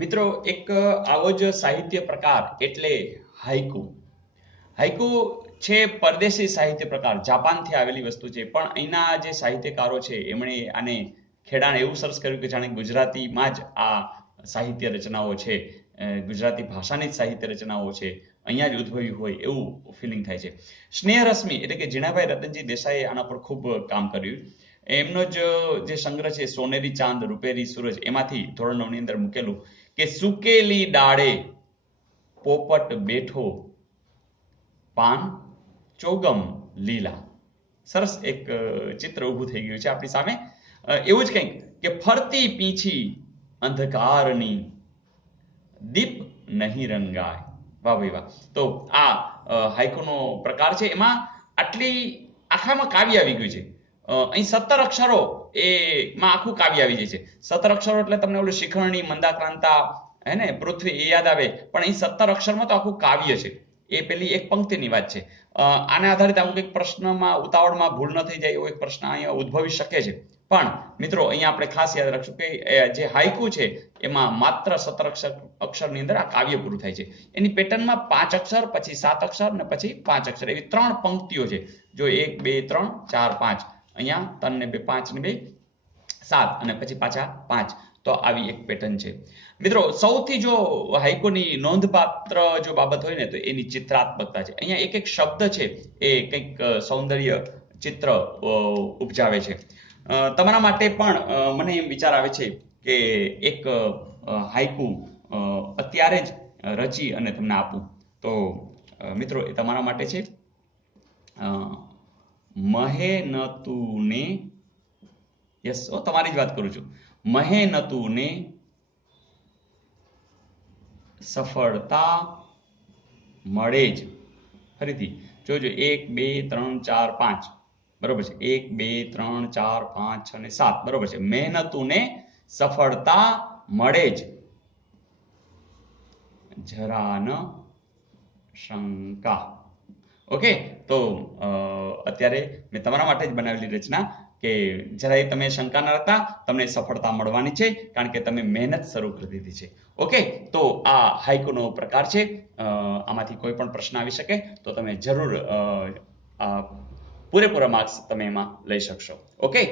મિત્રો એક આવો જ સાહિત્ય પ્રકાર એટલે હાઇકુ. હાઇકુ છે પરદેશી સાહિત્ય પ્રકાર, જાપાનથી આવેલી વસ્તુ છે, પણ અહીંના જે સાહિત્યકારો છે એમણે આને ખેડાણ એવું સરસ કર્યું કે જાણે ગુજરાતીમાં જ આ સાહિત્ય રચનાઓ છે, ગુજરાતી ભાષાની જ સાહિત્ય રચનાઓ છે, અહીંયા જ ઉદ્ભવી હોય એવું ફિલિંગ થાય છે. સ્નેહરશ્મિ એટલે કે જીણાભાઈ રતનજી દેસાઈએ આના પર ખૂબ કામ કર્યું. એમનો જ જે સંગ્રહ છે સોનેરી ચાંદ રૂપેરી સૂરજ, એમાંથી ધોરણ 9 ની અંદર મૂકેલું કે સુકેલી ડાળે પોપટ બેઠો પાન ચોગમ લીલા. સરસ એક ચિત્ર ઊભું થઈ ગયું છે આપણી સામે. એવું જ કંઈક કે ફરતી પીંછી અંધકારની દીપ નહીં રંગાય. વાહ ભાઈ વાહ. તો આ હાઇકુનો પ્રકાર છે. એમાં આખામાં કાવ્ય આવી ગયું છે. અહીં 17 અક્ષરો એમાં આખું કાવ્ય આવી જાય છે. 17 અક્ષરો એટલે તમને ઓલું શિખરણી, મંદાક્રાંતા, હે ને, પૃથ્વી એ યાદ આવે, પણ અહીં 17 અક્ષરમાં તો આખું કાવ્ય છે. એ પેલી એક પંક્તિની વાત છે. આને આધારિત અમુક એક પ્રશ્નમાં ઉતાવળમાં ભૂલ ન થઈ જાય એવો એક પ્રશ્ન અહીંયા ઉદ્ભવી શકે છે. પણ મિત્રો અહીંયા આપણે ખાસ યાદ રાખશું કે જે હાઇકુ છે એમાં માત્ર 17 અક્ષરની અંદર આ કાવ્ય પૂરું થાય છે. એની પેટર્નમાં 5 અક્ષર, પછી 7 અક્ષર ને પછી 5 અક્ષર, એવી 3 પંક્તિઓ છે. જો 1 2 3 4 5, અહીંયા 3 ને 2 5 ને 2 7, અને પછી પાછા 5. તો આવી એક પેટર્ન છે. મિત્રો સૌથી જો હાઇકુની નોંધપાત્ર જો બાબત હોય ને તો એની ચિત્રાત્મકતા છે. અહીંયા એક એક શબ્દ છે એ કંઈક સૌંદર્ય ચિત્ર ઉપજાવે છે. તમારા માટે પણ મને એમ વિચાર આવે છે કે એક હાઇકુ અત્યારે જ રચી અને તમને આપું. તો મિત્રો એ તમારા માટે છે. મહેનતુને, યસ, તમારી જ વાત કરું છું. મહેનતુને સફળતા મળે જ. ફરીથી જોજો, 1 2 3 4 5, બરોબર છે. 1 2 3 4 5 6 ને 7, બરોબર છે. મહેનતુને સફળતા મળે જ, જરા ન શંકા. ઓકે, તો અત્યારે મેં તમારા માટે જ બનાવેલી રચના કે જરાય તમે શંકા ન રાખતા, તમને સફળતા મળવાની છે, કારણ કે તમે મહેનત શરૂ કરી દીધી છે. ઓકે, તો આ હાઇકુનો પ્રકાર છે. આમાંથી કોઈ પણ પ્રશ્ન આવી શકે તો તમે જરૂર પૂરેપૂરા માર્ક્સ તમે એમાં લઈ શકશો. ઓકે.